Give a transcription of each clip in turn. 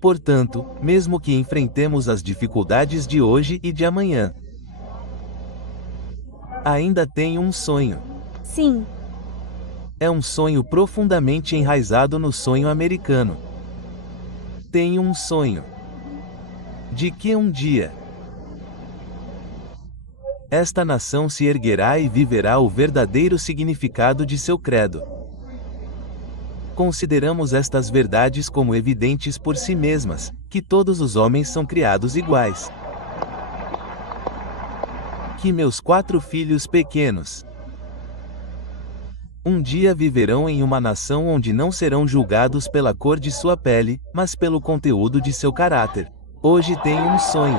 Portanto, mesmo que enfrentemos as dificuldades de hoje e de amanhã, ainda tenho um sonho. Sim. É um sonho profundamente enraizado no sonho americano. Tenho um sonho de que um dia esta nação se erguerá e viverá o verdadeiro significado de seu credo. Consideramos estas verdades como evidentes por si mesmas, que todos os homens são criados iguais. Que meus 4 filhos pequenos um dia viverão em uma nação onde não serão julgados pela cor de sua pele, mas pelo conteúdo de seu caráter. Hoje tenho um sonho.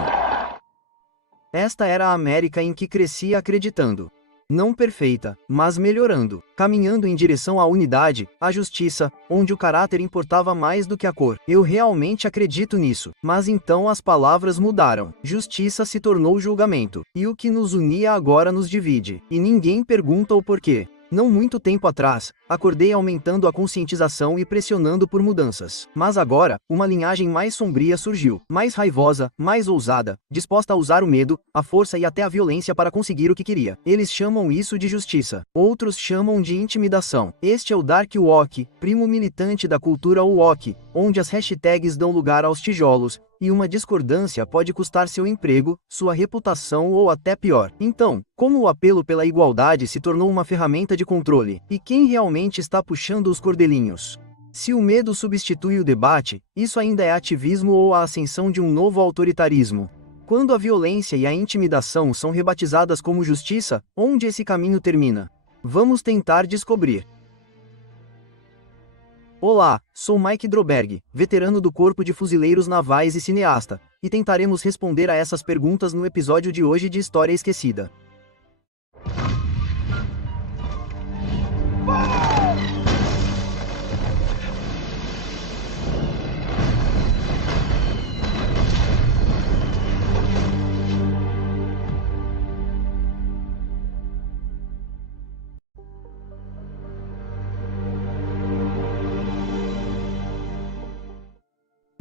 Esta era a América em que cresci acreditando. Não perfeita, mas melhorando, caminhando em direção à unidade, à justiça, onde o caráter importava mais do que a cor. Eu realmente acredito nisso. Mas então as palavras mudaram. Justiça se tornou julgamento, e o que nos unia agora nos divide, e ninguém pergunta o porquê. Não muito tempo atrás, acordei aumentando a conscientização e pressionando por mudanças. Mas agora, uma linhagem mais sombria surgiu, mais raivosa, mais ousada, disposta a usar o medo, a força e até a violência para conseguir o que queria. Eles chamam isso de justiça. Outros chamam de intimidação. Este é o Dark Woke, primo militante da cultura woke, onde as hashtags dão lugar aos tijolos, e uma discordância pode custar seu emprego, sua reputação ou até pior. Então, como o apelo pela igualdade se tornou uma ferramenta de controle, e quem realmente está puxando os cordelinhos? Se o medo substitui o debate, isso ainda é ativismo ou a ascensão de um novo autoritarismo? Quando a violência e a intimidação são rebatizadas como justiça, onde esse caminho termina? Vamos tentar descobrir. Olá, sou Mike Droberg, veterano do Corpo de Fuzileiros Navais e cineasta, e tentaremos responder a essas perguntas no episódio de hoje de História Esquecida.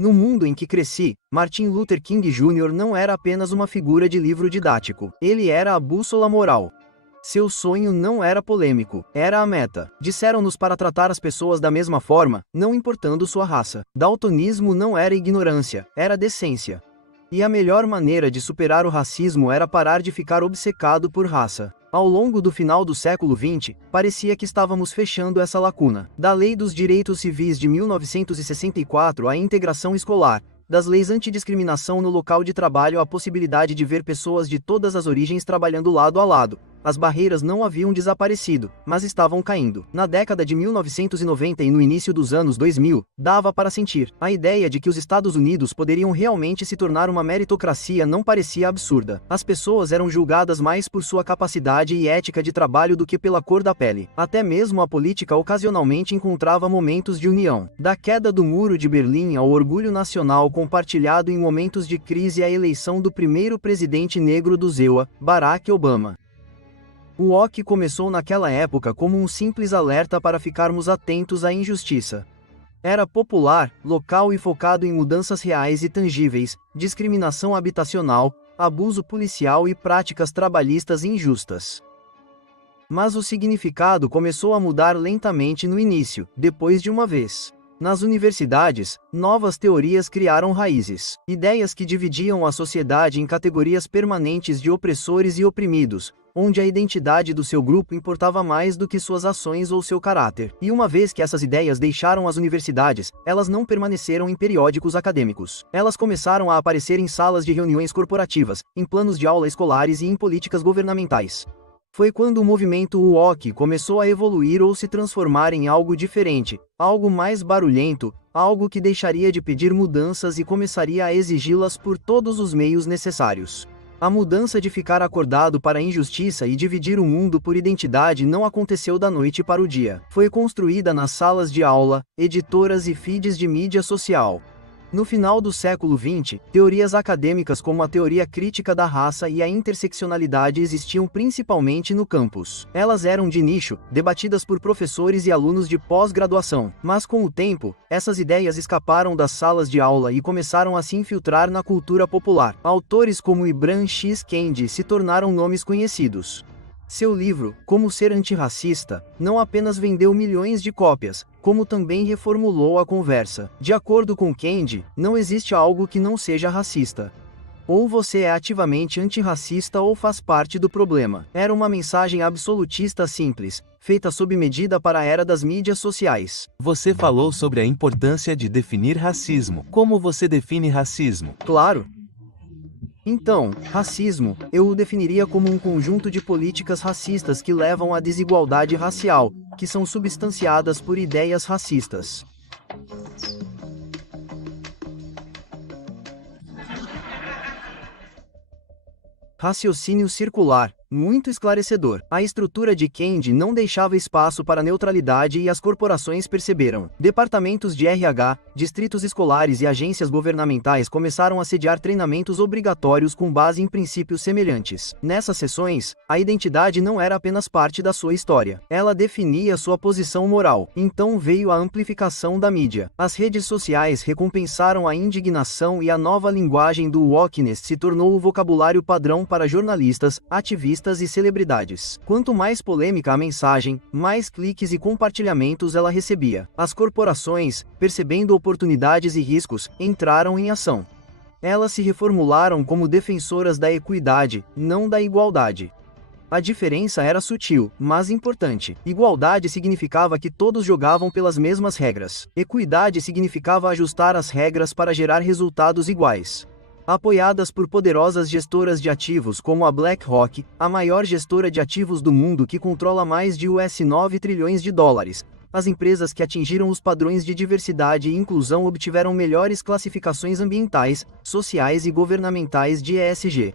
No mundo em que cresci, Martin Luther King Jr. não era apenas uma figura de livro didático. Ele era a bússola moral. Seu sonho não era polêmico, era a meta. Disseram-nos para tratar as pessoas da mesma forma, não importando sua raça. Daltonismo não era ignorância, era decência. E a melhor maneira de superar o racismo era parar de ficar obcecado por raça. Ao longo do final do século XX, parecia que estávamos fechando essa lacuna. Da Lei dos Direitos Civis de 1964 à integração escolar, das leis antidiscriminação no local de trabalho à possibilidade de ver pessoas de todas as origens trabalhando lado a lado. As barreiras não haviam desaparecido, mas estavam caindo. Na década de 1990 e no início dos anos 2000, dava para sentir. A ideia de que os Estados Unidos poderiam realmente se tornar uma meritocracia não parecia absurda. As pessoas eram julgadas mais por sua capacidade e ética de trabalho do que pela cor da pele. Até mesmo a política ocasionalmente encontrava momentos de união. Da queda do Muro de Berlim ao orgulho nacional compartilhado em momentos de crise à eleição do primeiro presidente negro do ZEUA, Barack Obama. O woke começou naquela época como um simples alerta para ficarmos atentos à injustiça. Era popular, local e focado em mudanças reais e tangíveis, discriminação habitacional, abuso policial e práticas trabalhistas injustas. Mas o significado começou a mudar lentamente no início, depois de uma vez. Nas universidades, novas teorias criaram raízes. Ideias que dividiam a sociedade em categorias permanentes de opressores e oprimidos, onde a identidade do seu grupo importava mais do que suas ações ou seu caráter. E uma vez que essas ideias deixaram as universidades, elas não permaneceram em periódicos acadêmicos. Elas começaram a aparecer em salas de reuniões corporativas, em planos de aula escolares e em políticas governamentais. Foi quando o movimento woke começou a evoluir ou se transformar em algo diferente, algo mais barulhento, algo que deixaria de pedir mudanças e começaria a exigi-las por todos os meios necessários. A mudança de ficar acordado para a injustiça e dividir o mundo por identidade não aconteceu da noite para o dia. Foi construída nas salas de aula, editoras e feeds de mídia social. No final do século XX, teorias acadêmicas como a teoria crítica da raça e a interseccionalidade existiam principalmente no campus. Elas eram de nicho, debatidas por professores e alunos de pós-graduação. Mas com o tempo, essas ideias escaparam das salas de aula e começaram a se infiltrar na cultura popular. Autores como Ibram X. Kendi se tornaram nomes conhecidos. Seu livro, Como Ser Antirracista, não apenas vendeu milhões de cópias, como também reformulou a conversa. De acordo com Kendi, não existe algo que não seja racista. Ou você é ativamente antirracista ou faz parte do problema. Era uma mensagem absolutista simples, feita sob medida para a era das mídias sociais. Você falou sobre a importância de definir racismo. Como você define racismo? Claro. Então, racismo, eu o definiria como um conjunto de políticas racistas que levam à desigualdade racial, que são substanciadas por ideias racistas. Raciocínio circular, muito esclarecedor. A estrutura de Kendi não deixava espaço para neutralidade e as corporações perceberam. Departamentos de RH, distritos escolares e agências governamentais começaram a sediar treinamentos obrigatórios com base em princípios semelhantes. Nessas sessões, a identidade não era apenas parte da sua história. Ela definia sua posição moral. Então veio a amplificação da mídia. As redes sociais recompensaram a indignação e a nova linguagem do wokeness se tornou o vocabulário padrão para jornalistas, ativistas e celebridades. Quanto mais polêmica a mensagem, mais cliques e compartilhamentos ela recebia. As corporações, percebendo oportunidades e riscos, entraram em ação. Elas se reformularam como defensoras da equidade, não da igualdade. A diferença era sutil, mas importante. Igualdade significava que todos jogavam pelas mesmas regras. Equidade significava ajustar as regras para gerar resultados iguais. Apoiadas por poderosas gestoras de ativos como a BlackRock, a maior gestora de ativos do mundo que controla mais de US$9 trilhões, as empresas que atingiram os padrões de diversidade e inclusão obtiveram melhores classificações ambientais, sociais e governamentais de ESG.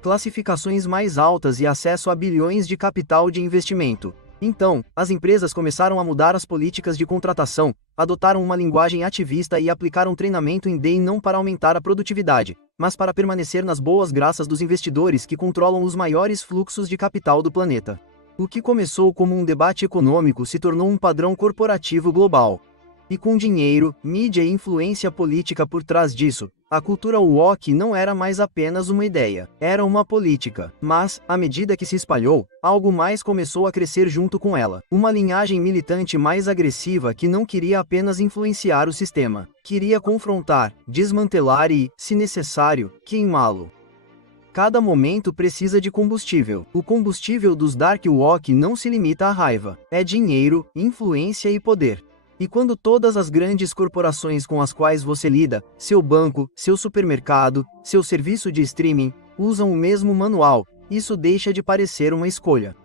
Classificações mais altas e acesso a bilhões de capital de investimento. Então, as empresas começaram a mudar as políticas de contratação, adotaram uma linguagem ativista e aplicaram treinamento em DEI não para aumentar a produtividade, mas para permanecer nas boas graças dos investidores que controlam os maiores fluxos de capital do planeta. O que começou como um debate econômico se tornou um padrão corporativo global. E com dinheiro, mídia e influência política por trás disso, a cultura woke não era mais apenas uma ideia, era uma política. Mas, à medida que se espalhou, algo mais começou a crescer junto com ela. Uma linhagem militante mais agressiva que não queria apenas influenciar o sistema, queria confrontar, desmantelar e, se necessário, queimá-lo. Cada momento precisa de combustível. O combustível dos dark woke não se limita à raiva, é dinheiro, influência e poder. E quando todas as grandes corporações com as quais você lida, seu banco, seu supermercado, seu serviço de streaming, usam o mesmo manual, isso deixa de parecer uma escolha.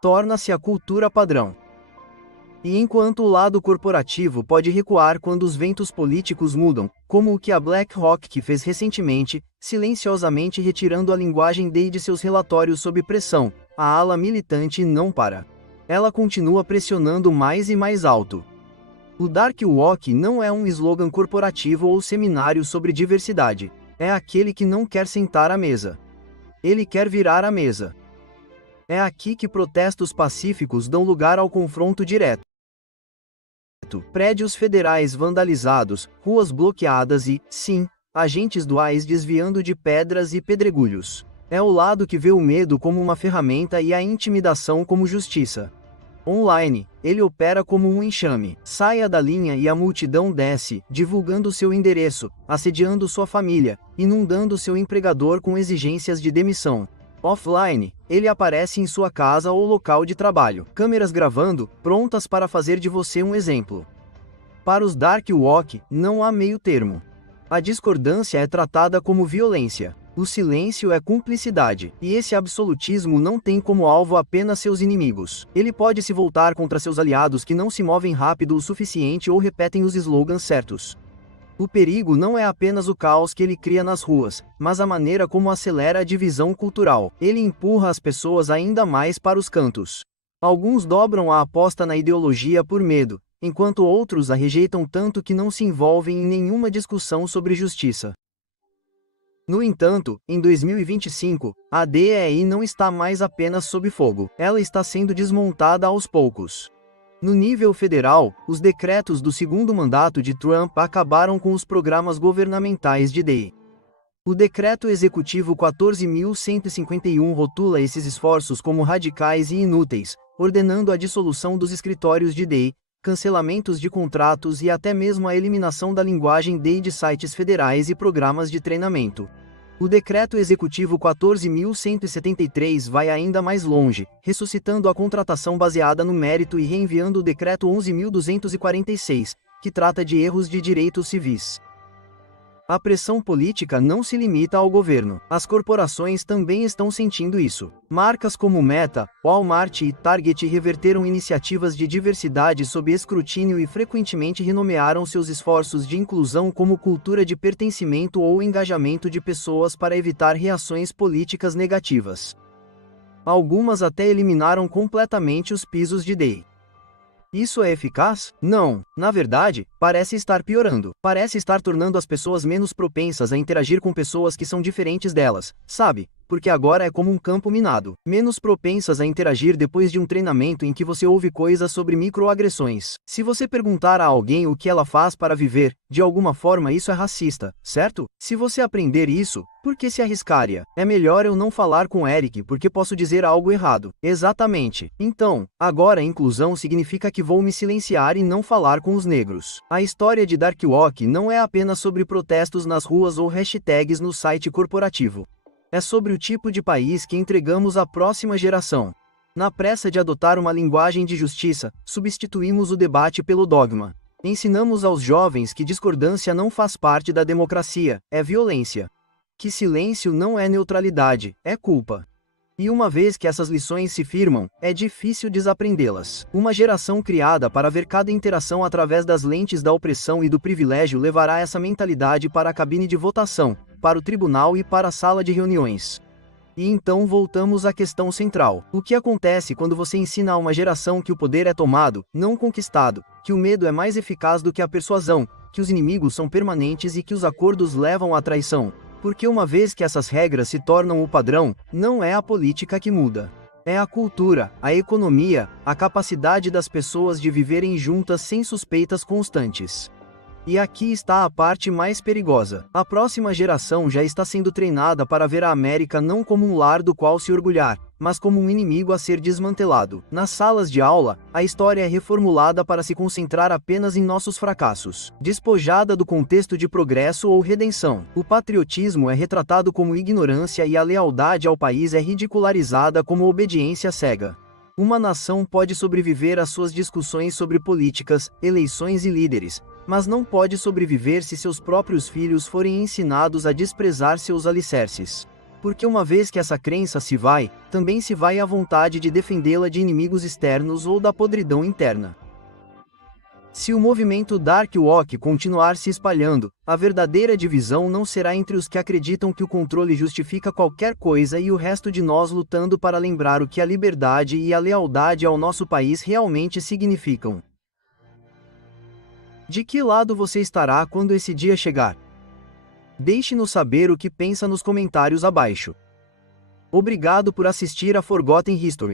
Torna-se a cultura padrão. E enquanto o lado corporativo pode recuar quando os ventos políticos mudam, como o que a BlackRock fez recentemente, silenciosamente retirando a linguagem DEI de seus relatórios sob pressão, a ala militante não para. Ela continua pressionando mais e mais alto. O Dark Woke não é um slogan corporativo ou seminário sobre diversidade. É aquele que não quer sentar à mesa. Ele quer virar a mesa. É aqui que protestos pacíficos dão lugar ao confronto direto. Prédios federais vandalizados, ruas bloqueadas e, sim, agentes do ICE desviando de pedras e pedregulhos. É o lado que vê o medo como uma ferramenta e a intimidação como justiça. Online, ele opera como um enxame. Saia da linha e a multidão desce, divulgando seu endereço, assediando sua família, inundando seu empregador com exigências de demissão. Offline, ele aparece em sua casa ou local de trabalho, câmeras gravando, prontas para fazer de você um exemplo. Para os Dark Woke, não há meio termo. A discordância é tratada como violência. O silêncio é cumplicidade, e esse absolutismo não tem como alvo apenas seus inimigos. Ele pode se voltar contra seus aliados que não se movem rápido o suficiente ou repetem os slogans certos. O perigo não é apenas o caos que ele cria nas ruas, mas a maneira como acelera a divisão cultural. Ele empurra as pessoas ainda mais para os cantos. Alguns dobram a aposta na ideologia por medo, enquanto outros a rejeitam tanto que não se envolvem em nenhuma discussão sobre justiça. No entanto, em 2025, a DEI não está mais apenas sob fogo, ela está sendo desmontada aos poucos. No nível federal, os decretos do segundo mandato de Trump acabaram com os programas governamentais de DEI. O decreto executivo 14.151 rotula esses esforços como radicais e inúteis, ordenando a dissolução dos escritórios de DEI, cancelamentos de contratos e até mesmo a eliminação da linguagem DEI de sites federais e programas de treinamento. O decreto executivo 14.173 vai ainda mais longe, ressuscitando a contratação baseada no mérito e reenviando o decreto 11.246, que trata de erros de direitos civis. A pressão política não se limita ao governo. As corporações também estão sentindo isso. Marcas como Meta, Walmart e Target reverteram iniciativas de diversidade sob escrutínio e frequentemente renomearam seus esforços de inclusão como cultura de pertencimento ou engajamento de pessoas para evitar reações políticas negativas. Algumas até eliminaram completamente os pisos de DEI. Isso é eficaz? Não. Na verdade, parece estar piorando. Parece estar tornando as pessoas menos propensas a interagir com pessoas que são diferentes delas, sabe? Porque agora é como um campo minado. Menos propensas a interagir depois de um treinamento em que você ouve coisas sobre microagressões. Se você perguntar a alguém o que ela faz para viver, de alguma forma isso é racista, certo? Se você aprender isso, por que se arriscaria? É melhor eu não falar com Eric porque posso dizer algo errado. Exatamente. Então, agora inclusão significa que vou me silenciar e não falar com os negros. A história de Dark Walk não é apenas sobre protestos nas ruas ou hashtags no site corporativo. É sobre o tipo de país que entregamos à próxima geração. Na pressa de adotar uma linguagem de justiça, substituímos o debate pelo dogma. Ensinamos aos jovens que discordância não faz parte da democracia, é violência. Que silêncio não é neutralidade, é culpa. E uma vez que essas lições se firmam, é difícil desaprendê-las. Uma geração criada para ver cada interação através das lentes da opressão e do privilégio levará essa mentalidade para a cabine de votação, para o tribunal e para a sala de reuniões. E então voltamos à questão central. O que acontece quando você ensina a uma geração que o poder é tomado, não conquistado, que o medo é mais eficaz do que a persuasão, que os inimigos são permanentes e que os acordos levam à traição? Porque uma vez que essas regras se tornam o padrão, não é a política que muda. É a cultura, a economia, a capacidade das pessoas de viverem juntas sem suspeitas constantes. E aqui está a parte mais perigosa. A próxima geração já está sendo treinada para ver a América não como um lar do qual se orgulhar, mas como um inimigo a ser desmantelado. Nas salas de aula, a história é reformulada para se concentrar apenas em nossos fracassos, despojada do contexto de progresso ou redenção. O patriotismo é retratado como ignorância e a lealdade ao país é ridicularizada como obediência cega. Uma nação pode sobreviver às suas discussões sobre políticas, eleições e líderes, mas não pode sobreviver se seus próprios filhos forem ensinados a desprezar seus alicerces. Porque uma vez que essa crença se vai, também se vai a vontade de defendê-la de inimigos externos ou da podridão interna. Se o movimento Dark Walk continuar se espalhando, a verdadeira divisão não será entre os que acreditam que o controle justifica qualquer coisa e o resto de nós lutando para lembrar o que a liberdade e a lealdade ao nosso país realmente significam. De que lado você estará quando esse dia chegar? Deixe-nos saber o que pensa nos comentários abaixo. Obrigado por assistir a Forgotten History.